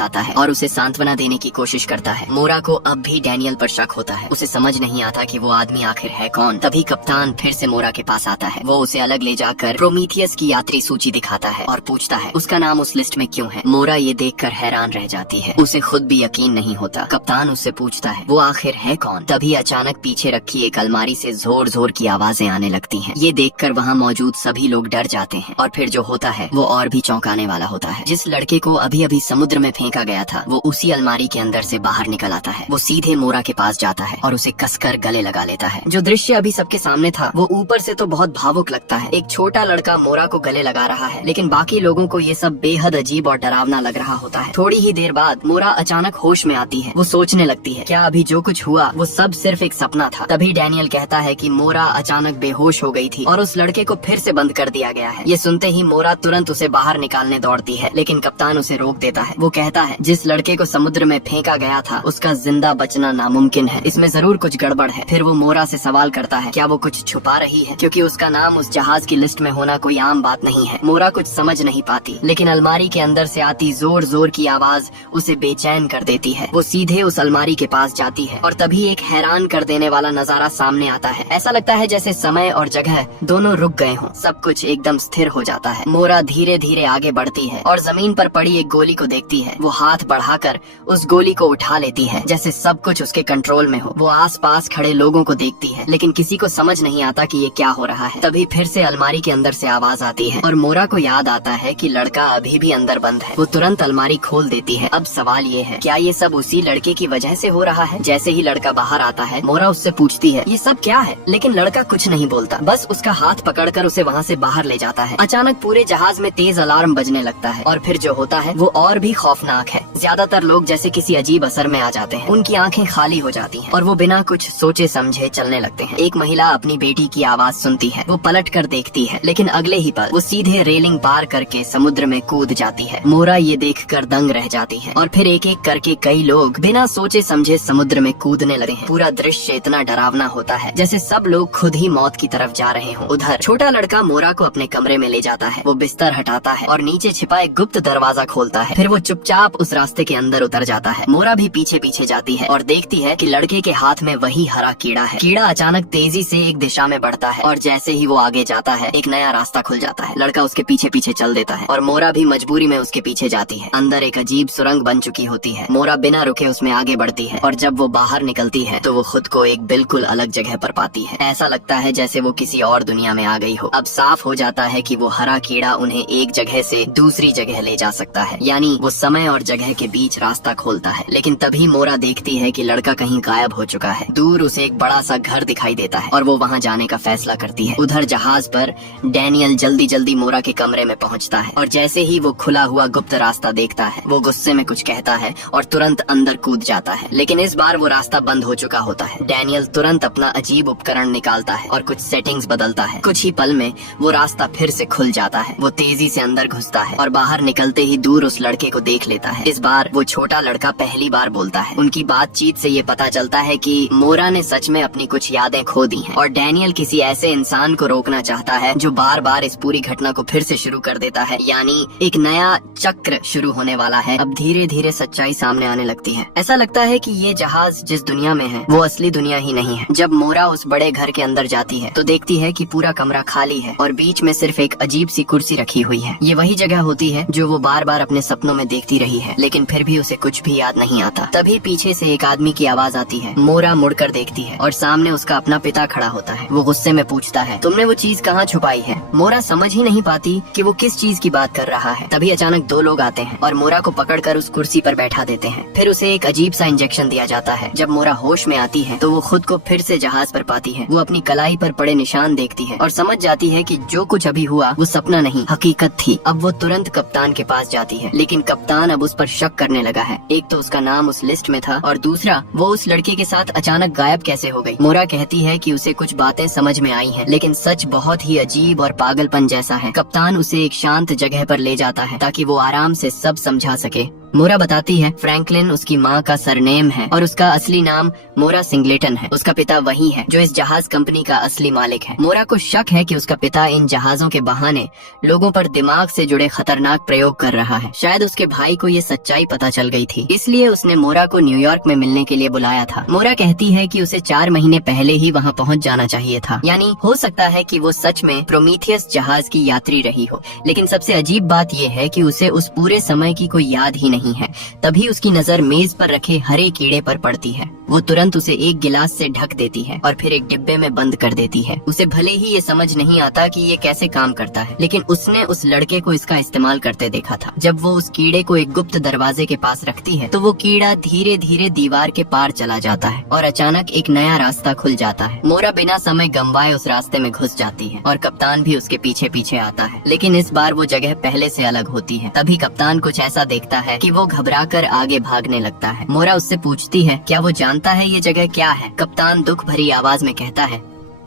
आता है और उसे सांत्वना देने की कोशिश करता है। मोरा को अब भी डैनियल पर शक होता है। उसे समझ नहीं आता कि वो आदमी आखिर है कौन। तभी कप्तान फिर से मोरा के पास आता है। वो उसे अलग ले जाकर प्रोमीथियस की यात्री सूची दिखाता है और पूछता है उसका नाम उस लिस्ट में क्यों है। मोरा ये देखकर हैरान रह जाती है। उसे खुद भी यकीन नहीं होता। कप्तान उससे पूछता है वो आखिर है कौन। तभी अचानक पीछे रखी एक अलमारी से जोर जोर की आवाजें आने लगती हैं। ये देखकर वहाँ मौजूद सभी लोग डर जाते हैं और फिर जो होता है वो और भी चौंकाने वाला होता है। जिस लड़के को अभी अभी समुद्र में फेंका गया था वो उसी अलमारी के अंदर से बाहर निकल आता है। वो सीधे मोरा के पास जाता है और उसे कसकर गले लगा लेता है। जो दृश्य अभी सबके सामने था वो ऊपर से तो बहुत भावुक लगता है। एक छोटा लड़का मोरा को गले लगा रहा है, लेकिन बाकी लोगों को ये सब बेहद अजीब और डरावना लग रहा होता है। थोड़ी ही देर बाद मोरा अचानक होश में आती है। वो सोचने लगती है क्या अभी जो कुछ हुआ वो सब सिर्फ एक सपना था। तभी डैनियल कहता है कि मोरा अचानक बेहोश हो गई थी और उस लड़के को फिर से बंद कर दिया गया है। ये सुनते ही मोरा तुरंत उसे बाहर निकालने दौड़ती है, लेकिन कप्तान उसे रोक देता है। वो कहता है जिस लड़के को समुद्र में फेंका गया था उसका जिंदा बचना नामुमकिन है। इसमें जरूर कुछ गड़बड़ है। फिर वो मोरा से सवाल करता है क्या वो कुछ छुपा रही है, क्योंकि उसका नाम उस जहाज की लिस्ट में होना कोई आम बात नहीं है। मोरा कुछ समझ नहीं पाती, लेकिन अलमारी के अंदर से आती जोर जोर की आवाज उसे बेचैन कर देती है। वो सीधे उस अलमारी के पास जाती है और तभी एक हैरान कर देने वाला नजारा सामने आता है। ऐसा लगता है जैसे समय और जगह दोनों रुक गए हों। सब कुछ एकदम स्थिर हो जाता है। मोरा धीरे धीरे आगे बढ़ती है और जमीन पर पड़ी एक गोली को देखती है। वो हाथ बढ़ाकर उस गोली को उठा लेती है जैसे सब कुछ उसके कंट्रोल में हो। वो आसपास खड़े लोगों को देखती है, लेकिन किसी को समझ नहीं आता कि ये क्या हो रहा है। तभी फिर से अलमारी के अंदर से आवाज आती है और मोरा को याद आता है कि लड़का अभी भी अंदर बंद है। वो तुरंत अलमारी खोल देती है। अब सवाल ये है क्या ये सब उसी लड़के की वजह से हो रहा है। जैसे ही लड़का बाहर आता है मोरा उससे पूछती है ये सब क्या है, लेकिन लड़का कुछ नहीं बोलता, बस उसका हाथ पकड़कर उसे वहाँ से बाहर ले जाता है। अचानक पूरे जहाज में तेज अलार्म बजने लगता है और फिर जो होता है वो और भी खौफनाक है। ज्यादातर लोग जैसे किसी अजीब असर में आ जाते हैं। उनकी आंखें खाली हो जाती हैं और वो बिना कुछ सोचे समझे चलने लगते हैं। एक महिला अपनी बेटी की आवाज सुनती है। वो पलट कर देखती है, लेकिन अगले ही पल वो सीधे रेलिंग पार करके समुद्र में कूद जाती है। मोरा ये देखकर दंग रह जाती है और फिर एक एक करके कई लोग बिना सोचे समझे समुद्र में कूदने लगते हैं। पूरा दृश्य इतना डरावना होता है जैसे सब लोग खुद ही मौत की तरफ जा रहे हों। उधर छोटा लड़का मोरा को अपने कमरे में ले जाता है। वो बिस्तर हटाता है और नीचे छिपा एक गुप्त दरवाजा खोलता है। फिर वो चुपचाप उस रास्ते के अंदर उतर जाता है। मोरा भी पीछे पीछे जाती है और देखती है कि लड़के के हाथ में वही हरा कीड़ा है। कीड़ा अचानक तेजी से एक दिशा में बढ़ता है और जैसे ही वो आगे जाता है एक नया रास्ता खुल जाता है। लड़का उसके पीछे पीछे चल देता है और मोरा भी मजबूरी में उसके पीछे जाती है। अंदर एक अजीब सुरंग बन चुकी होती है। मोरा बिना रुके उसमें आगे बढ़ती है और जब वो बाहर निकलती है तो वो खुद को एक बिल्कुल अलग जगह पर पाती है। ऐसा लगता है जैसे वो किसी और दुनिया में आ गई हो। अब साफ हो जाता है कि वो हरा कीड़ा उन्हें एक जगह से दूसरी जगह ले जा सकता है, यानी वो समय और जगह के बीच रास्ता खोलता है। लेकिन तभी मोरा देखती है कि लड़का कहीं गायब हो चुका है। दूर उसे एक बड़ा सा घर दिखाई देता है और वो वहाँ जाने का फैसला करती है। उधर जहाज पर डैनियल जल्दी जल्दी मोरा के कमरे में पहुँचता है और जैसे ही वो खुला हुआ गुप्त रास्ता देखता है वो गुस्से में कुछ कहता है और तुरंत अंदर कूद जाता है। लेकिन इस बार वो रास्ता बंद हो चुका होता है। डैनियल तुरंत अपना अजीब उपकरण निकालता है और कुछ सेटिंग्स बदलता है। कुछ ही पल में वो रास्ता फिर से खुल जाता है। वो तेजी से अंदर घुसता है और बाहर निकलते ही दूर उस लड़के को देख लेता है। इस बार वो छोटा लड़का पहली बार बोलता है। उनकी बातचीत से ये पता चलता है कि मोरा ने सच में अपनी कुछ यादें खो दी हैं और डैनियल किसी ऐसे इंसान को रोकना चाहता है जो बार बार इस पूरी घटना को फिर से शुरू कर देता है, यानी एक नया चक्र शुरू होने वाला है। अब धीरे धीरे सच्चाई सामने आने लगती है। ऐसा लगता है कि ये जहाज जिस दुनिया में है वो असली दुनिया ही नहीं है। जब मोरा उस बड़े घर के अंदर जाती है तो देखती है कि पूरा कमरा खाली है और बीच में सिर्फ एक अजीब सी कुर्सी रखी हुई है। ये वही जगह होती है जो वो बार बार अपने सपनों में देखती रही है, लेकिन फिर भी उसे कुछ भी याद नहीं आता। तभी पीछे से एक आदमी की आवाज आती है। मोरा मुड़कर देखती है और सामने उसका उसका अपना पिता खड़ा होता है। वो गुस्से में पूछता है, तुमने वो चीज कहाँ छुपाई है? मोरा समझ ही नहीं पाती कि वो किस चीज की बात कर रहा है। तभी अचानक दो लोग आते हैं और मोरा को पकड़कर उस कुर्सी पर बैठा देते हैं। फिर उसे एक अजीब सा इंजेक्शन दिया जाता है। जब मोरा होश में आती है तो वो खुद को फिर से जहाज पर पाती है। वो अपनी कलाई पर पड़े निशान देखती है और समझ जाती है कि जो कुछ अभी हुआ वो सपना नहीं हकीकत थी। अब वो तुरंत कप्तान के पास जाती है, लेकिन कप्तान अब उस पर शक करने लगा है। एक तो उसका नाम उस लिस्ट में था और दूसरा वो उस लड़के के साथ अचानक गायब कैसे हो गई। मोरा कहती है कि उसे कुछ बातें समझ में आई हैं, लेकिन सच बहुत ही अजीब और पागलपन जैसा है। कप्तान उसे एक शांत जगह पर ले जाता है ताकि वो आराम से सब समझा सके। मोरा बताती है फ्रैंकलिन उसकी माँ का सरनेम है और उसका असली नाम मोरा सिंगलेटन है। उसका पिता वही है जो इस जहाज कंपनी का असली मालिक है। मोरा को शक है कि उसका पिता इन जहाजों के बहाने लोगों पर दिमाग से जुड़े खतरनाक प्रयोग कर रहा है। शायद उसके भाई को ये सच्चाई पता चल गई थी, इसलिए उसने मोरा को न्यूयॉर्क में मिलने के लिए बुलाया था। मोरा कहती है कि उसे 4 महीने पहले ही वहाँ पहुँच जाना चाहिए था, यानी हो सकता है कि वो सच में प्रोमीथियस जहाज की यात्री रही हो। लेकिन सबसे अजीब बात यह है कि उसे उस पूरे समय की कोई याद ही नहीं है। तभी उसकी नजर मेज पर रखे हरे कीड़े पर पड़ती है। वो तुरंत उसे एक गिलास से ढक देती है और फिर एक डिब्बे में बंद कर देती है। उसे भले ही ये समझ नहीं आता कि ये कैसे काम करता है, लेकिन उसने उस लड़के को इसका इस्तेमाल करते देखा था। जब वो उस कीड़े को एक गुप्त दरवाजे के पास रखती है तो वो कीड़ा धीरे धीरे दीवार के पार चला जाता है और अचानक एक नया रास्ता खुल जाता है। मोरा बिना समय गंवाए उस रास्ते में घुस जाती है और कप्तान भी उसके पीछे पीछे आता है, लेकिन इस बार वो जगह पहले से अलग होती है। तभी कप्तान कुछ ऐसा देखता है कि वो घबराकर आगे भागने लगता है। मोरा उससे पूछती है क्या वो जानता है ये जगह क्या है। कप्तान दुख भरी आवाज में कहता है,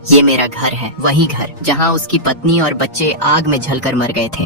ये मेरा घर है, वही घर जहाँ उसकी पत्नी और बच्चे आग में जलकर मर गए थे।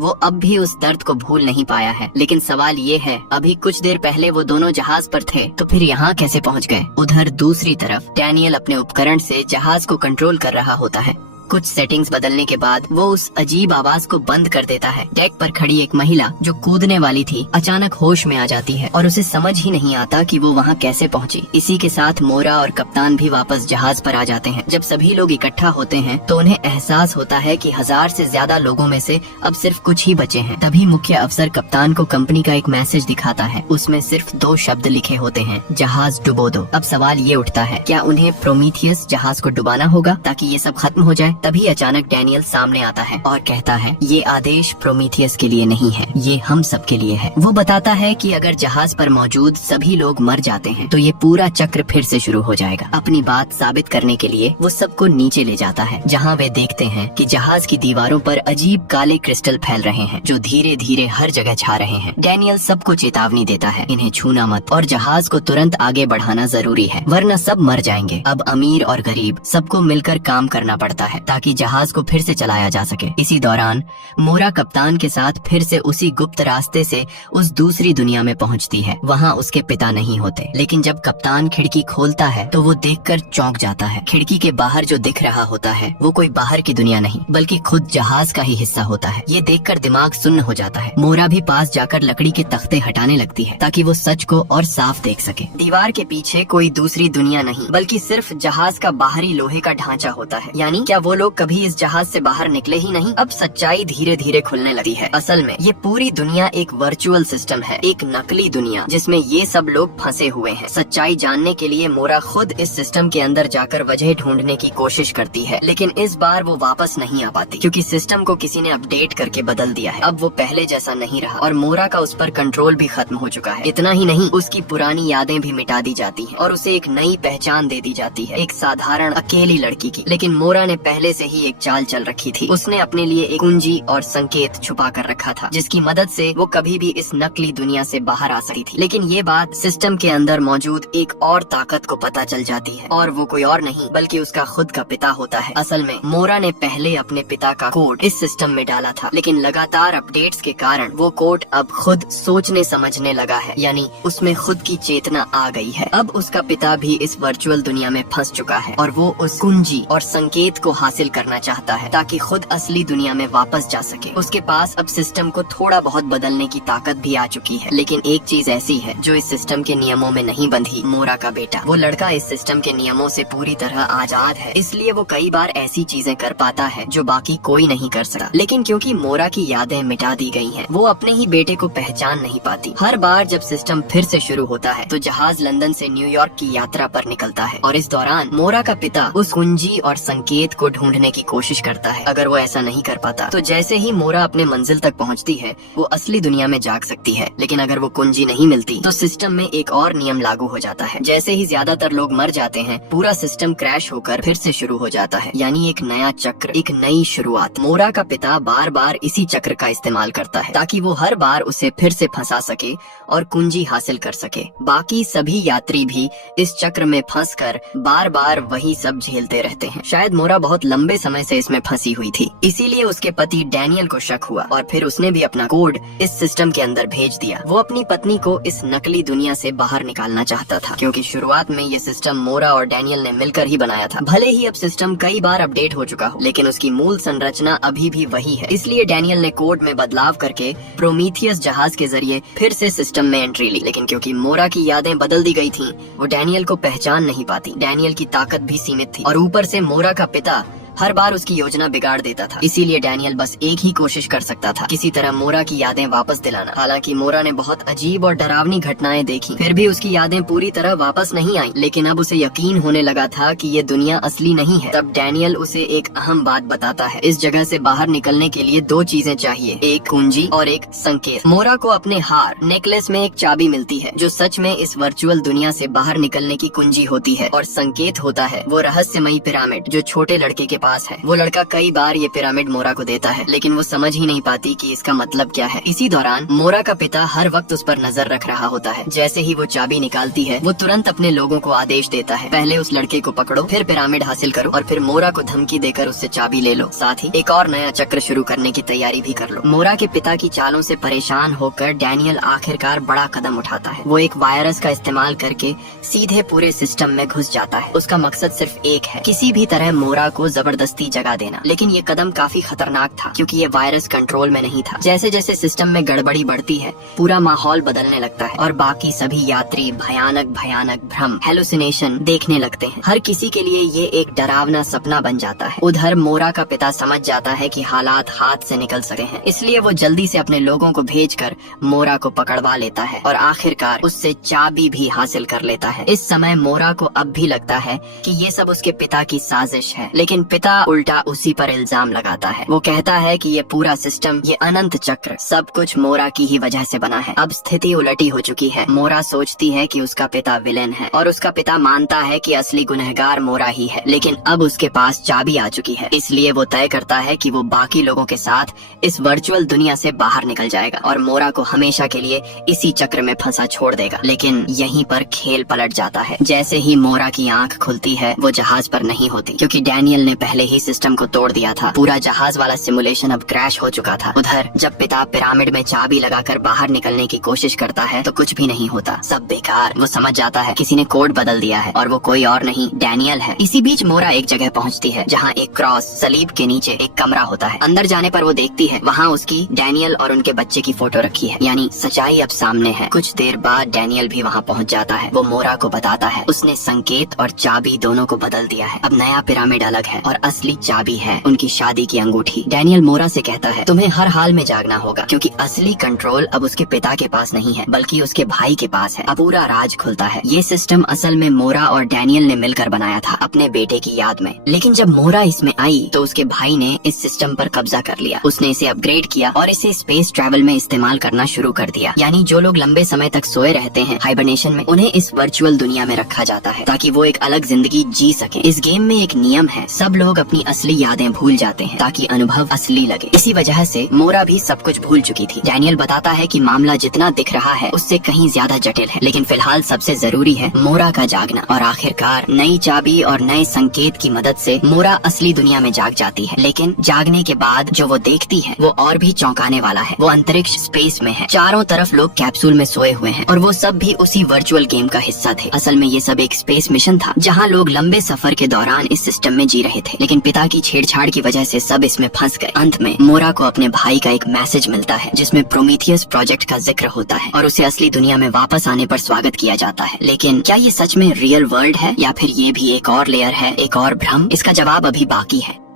वो अब भी उस दर्द को भूल नहीं पाया है, लेकिन सवाल ये है अभी कुछ देर पहले वो दोनों जहाज पर थे तो फिर यहाँ कैसे पहुँच गए। उधर दूसरी तरफ डैनियल अपने उपकरण से जहाज को कंट्रोल कर रहा होता है। कुछ सेटिंग्स बदलने के बाद वो उस अजीब आवाज को बंद कर देता है। डेक पर खड़ी एक महिला जो कूदने वाली थी अचानक होश में आ जाती है और उसे समझ ही नहीं आता कि वो वहाँ कैसे पहुँची। इसी के साथ मोरा और कप्तान भी वापस जहाज पर आ जाते हैं। जब सभी लोग इकट्ठा होते हैं तो उन्हें एहसास होता है कि 1000 से ज्यादा लोगों में से अब सिर्फ कुछ ही बचे हैं। तभी मुख्य अफसर कप्तान को कंपनी का एक मैसेज दिखाता है। उसमें सिर्फ 2 शब्द लिखे होते हैं, जहाज डुबो दो। अब सवाल ये उठता है क्या उन्हें प्रोमीथियस जहाज को डुबाना होगा ताकि ये सब खत्म हो जाए। तभी अचानक डैनियल सामने आता है और कहता है ये आदेश प्रोमीथियस के लिए नहीं है, ये हम सब के लिए है। वो बताता है कि अगर जहाज पर मौजूद सभी लोग मर जाते हैं तो ये पूरा चक्र फिर से शुरू हो जाएगा। अपनी बात साबित करने के लिए वो सबको नीचे ले जाता है, जहाँ वे देखते हैं कि जहाज की दीवारों पर अजीब काले क्रिस्टल फैल रहे हैं जो धीरे धीरे हर जगह छा रहे हैं। डैनियल सबको चेतावनी देता है, इन्हें छूना मत और जहाज को तुरंत आगे बढ़ाना जरूरी है वरना सब मर जाएंगे। अब अमीर और गरीब सबको मिलकर काम करना पड़ता है ताकि जहाज को फिर से चलाया जा सके। इसी दौरान मोरा कप्तान के साथ फिर से उसी गुप्त रास्ते से उस दूसरी दुनिया में पहुंचती है। वहां उसके पिता नहीं होते, लेकिन जब कप्तान खिड़की खोलता है तो वो देखकर चौंक जाता है। खिड़की के बाहर जो दिख रहा होता है वो कोई बाहर की दुनिया नहीं बल्कि खुद जहाज का ही हिस्सा होता है। ये देखकर दिमाग सुन्न हो जाता है। मोरा भी पास जाकर लकड़ी के तख्ते हटाने लगती है ताकि वो सच को और साफ देख सके। दीवार के पीछे कोई दूसरी दुनिया नहीं बल्कि सिर्फ जहाज का बाहरी लोहे का ढांचा होता है। यानी क्या वो लोग कभी इस जहाज से बाहर निकले ही नहीं। अब सच्चाई धीरे धीरे खुलने लगी है। असल में ये पूरी दुनिया एक वर्चुअल सिस्टम है, एक नकली दुनिया जिसमें ये सब लोग फंसे हुए हैं। सच्चाई जानने के लिए मोरा खुद इस सिस्टम के अंदर जाकर वजह ढूंढने की कोशिश करती है, लेकिन इस बार वो वापस नहीं आ पाती क्योंकि सिस्टम को किसी ने अपडेट करके बदल दिया है। अब वो पहले जैसा नहीं रहा और मोरा का उस पर कंट्रोल भी खत्म हो चुका है। इतना ही नहीं, उसकी पुरानी यादें भी मिटा दी जाती हैं और उसे एक नई पहचान दे दी जाती है, एक साधारण अकेली लड़की की। लेकिन मोरा ने पहले से ही एक चाल चल रखी थी। उसने अपने लिए एक कुंजी और संकेत छुपा कर रखा था जिसकी मदद से वो कभी भी इस नकली दुनिया से बाहर आ सकती थी। लेकिन ये बात सिस्टम के अंदर मौजूद एक और ताकत को पता चल जाती है और वो कोई और नहीं बल्कि उसका खुद का पिता होता है। असल में मोरा ने पहले अपने पिता का कोड इस सिस्टम में डाला था, लेकिन लगातार अपडेट्स के कारण वो कोड अब खुद सोचने समझने लगा है, यानी उसमें खुद की चेतना आ गई है। अब उसका पिता भी इस वर्चुअल दुनिया में फंस चुका है और वो उस कुंजी और संकेत को हासिल हासिल करना चाहता है ताकि खुद असली दुनिया में वापस जा सके। उसके पास अब सिस्टम को थोड़ा बहुत बदलने की ताकत भी आ चुकी है, लेकिन एक चीज ऐसी है जो इस सिस्टम के नियमों में नहीं बंधी। मोरा का बेटा, वो लड़का इस सिस्टम के नियमों से पूरी तरह आजाद है, इसलिए वो कई बार ऐसी चीजें कर पाता है जो बाकी कोई नहीं कर सकता। लेकिन क्योंकि मोरा की यादें मिटा दी गई हैं, वो अपने ही बेटे को पहचान नहीं पाती। हर बार जब सिस्टम फिर से शुरू होता है तो जहाज लंदन से न्यूयॉर्क की यात्रा पर निकलता है और इस दौरान मोरा का पिता उस कुंजी और संकेत को ढूंढने की कोशिश करता है। अगर वो ऐसा नहीं कर पाता तो जैसे ही मोरा अपने मंजिल तक पहुंचती है वो असली दुनिया में जाग सकती है। लेकिन अगर वो कुंजी नहीं मिलती तो सिस्टम में एक और नियम लागू हो जाता है। जैसे ही ज्यादातर लोग मर जाते हैं, पूरा सिस्टम क्रैश होकर फिर से शुरू हो जाता है, यानी एक नया चक्र, एक नई शुरुआत। मोरा का पिता बार बार इसी चक्र का इस्तेमाल करता है ताकि वो हर बार उसे फिर से फंसा सके और कुंजी हासिल कर सके। बाकी सभी यात्री भी इस चक्र में फंसकर बार बार वही सब झेलते रहते हैं। शायद मोरा बहुत लंबे समय से इसमें फंसी हुई थी, इसीलिए उसके पति डैनियल को शक हुआ और फिर उसने भी अपना कोड इस सिस्टम के अंदर भेज दिया। वो अपनी पत्नी को इस नकली दुनिया से बाहर निकालना चाहता था, क्योंकि शुरुआत में ये सिस्टम मोरा और डैनियल ने मिलकर ही बनाया था। भले ही अब सिस्टम कई बार अपडेट हो चुका हो, लेकिन उसकी मूल संरचना अभी भी वही है। इसलिए डैनियल ने कोड में बदलाव करके प्रोमीथियस जहाज के जरिए फिर से सिस्टम में एंट्री ली। लेकिन क्योंकि मोरा की यादें बदल दी गई थीं, वो डैनियल को पहचान नहीं पाती। डैनियल की ताकत भी सीमित थी और ऊपर से मोरा का पिता हर बार उसकी योजना बिगाड़ देता था। इसीलिए डैनियल बस एक ही कोशिश कर सकता था, किसी तरह मोरा की यादें वापस दिलाना। हालांकि मोरा ने बहुत अजीब और डरावनी घटनाएं देखी, फिर भी उसकी यादें पूरी तरह वापस नहीं आई। लेकिन अब उसे यकीन होने लगा था कि ये दुनिया असली नहीं है। तब डैनियल उसे एक अहम बात बताता है। इस जगह से बाहर निकलने के लिए दो चीजें चाहिए, एक कुंजी और एक संकेत। मोरा को अपने हार नेकलेस में एक चाबी मिलती है जो सच में इस वर्चुअल दुनिया से बाहर निकलने की कुंजी होती है, और संकेत होता है वो रहस्यमयी पिरामिड जो छोटे लड़के के पास है। वो लड़का कई बार ये पिरामिड मोरा को देता है, लेकिन वो समझ ही नहीं पाती कि इसका मतलब क्या है। इसी दौरान मोरा का पिता हर वक्त उस पर नजर रख रहा होता है। जैसे ही वो चाबी निकालती है, वो तुरंत अपने लोगों को आदेश देता है, पहले उस लड़के को पकड़ो, फिर पिरामिड हासिल करो और फिर मोरा को धमकी देकर उससे चाबी ले लो। साथ ही एक और नया चक्र शुरू करने की तैयारी भी कर लो। मोरा के पिता की चालों से परेशान होकर डैनियल आखिरकार बड़ा कदम उठाता है। वो एक वायरस का इस्तेमाल करके सीधे पूरे सिस्टम में घुस जाता है। उसका मकसद सिर्फ एक है, किसी भी तरह मोरा को जबरदस्ती जगा देना। लेकिन ये कदम काफी खतरनाक था, क्योंकि ये वायरस कंट्रोल में नहीं था। जैसे जैसे सिस्टम में गड़बड़ी बढ़ती है, पूरा माहौल बदलने लगता है और बाकी सभी यात्री भयानक भयानक भ्रम, हेलुसिनेशन देखने लगते हैं। हर किसी के लिए ये एक डरावना सपना बन जाता है। उधर मोरा का पिता समझ जाता है कि हालात हाथ से निकल सकते हैं, इसलिए वो जल्दी से अपने लोगों को भेजकर मोरा को पकड़वा लेता है और आखिरकार उससे चाबी भी हासिल कर लेता है। इस समय मोरा को अब भी लगता है कि ये सब उसके पिता की साजिश है, लेकिन पिता उल्टा उसी पर इल्जाम लगाता है। वो कहता है कि ये पूरा सिस्टम, ये अनंत चक्र, सब कुछ मोरा की ही वजह से बना है। अब स्थिति उलटी हो चुकी है। मोरा सोचती है कि उसका पिता विलेन है और उसका पिता मानता है कि असली गुनहगार मोरा ही है। लेकिन अब उसके पास चाबी आ चुकी है, इसलिए वो तय करता है कि वो बाकी लोगों के साथ इस वर्चुअल दुनिया से बाहर निकल जाएगा और मोरा को हमेशा के लिए इसी चक्र में फंसा छोड़ देगा। लेकिन यहीं पर खेल पलट जाता है। जैसे ही मोरा की आंख खुलती है, वो जहाज पर नहीं होती, क्योंकि डैनियल ने पहले ही सिस्टम को तोड़ दिया था। पूरा जहाज वाला सिमुलेशन अब क्रैश हो चुका था। उधर जब पिता पिरामिड में चाबी लगाकर बाहर निकलने की कोशिश करता है तो कुछ भी नहीं होता, सब बेकार। वो समझ जाता है किसी ने कोड बदल दिया है और वो कोई और नहीं, डैनियल है। इसी बीच मोरा एक जगह पहुंचती है जहां एक क्रॉस सलीब के नीचे एक कमरा होता है। अंदर जाने पर वो देखती है वहां उसकी, डैनियल और उनके बच्चे की फोटो रखी है, यानी सच्चाई अब सामने है। कुछ देर बाद डैनियल भी वहां पहुंच जाता है। वो मोरा को बताता है उसने संकेत और चाबी दोनों को बदल दिया है। अब नया पिरामिड अलग है और असली चाबी है उनकी शादी की अंगूठी। डैनियल मोरा से कहता है तुम्हें हर हाल में जागना होगा, क्योंकि असली कंट्रोल अब उसके पिता के पास नहीं है बल्कि उसके भाई के पास है। अब पूरा राज खुलता है। ये सिस्टम असल में मोरा और डैनियल ने मिलकर बनाया था अपने बेटे की याद में। लेकिन जब मोरा इसमें आई तो उसके भाई ने इस सिस्टम पर कब्जा कर लिया। उसने इसे अपग्रेड किया और इसे स्पेस ट्रैवल में इस्तेमाल करना शुरू कर दिया। यानी जो लोग लंबे समय तक सोए रहते हैं हाइबरनेशन में, उन्हें इस वर्चुअल दुनिया में रखा जाता है ताकि वो एक अलग जिंदगी जी सके। इस गेम में एक नियम है, सब लोग अपनी असली यादें भूल जाते हैं ताकि अनुभव असली लगे। इसी वजह से मोरा भी सब कुछ भूल चुकी थी। डैनियल बताता है कि मामला जितना दिख रहा है उससे कहीं ज्यादा जटिल है, लेकिन फिलहाल सबसे जरूरी है मोरा का जागना। और आखिरकार नई चाबी और नए संकेत की मदद से मोरा असली दुनिया में जाग जाती है। लेकिन जागने के बाद जो वो देखती है वो और भी चौंकाने वाला है। वो अंतरिक्ष स्पेस में है, चारों तरफ लोग कैप्सूल में सोए हुए हैं और वो सब भी उसी वर्चुअल गेम का हिस्सा थे। असल में ये सब एक स्पेस मिशन था जहाँ लोग लंबे सफर के दौरान इस सिस्टम में जी रहे थे। लेकिन पिता की छेड़छाड़ की वजह से सब इसमें फंस गए। अंत में मोरा को अपने भाई का एक मैसेज मिलता है जिसमें प्रोमीथियस प्रोजेक्ट का जिक्र होता है और उसे असली दुनिया में वापस आने पर स्वागत किया जाता है। लेकिन क्या ये सच में रियल वर्ल्ड है या फिर ये भी एक और लेयर है, एक और भ्रम? इसका जवाब अभी बाकी है।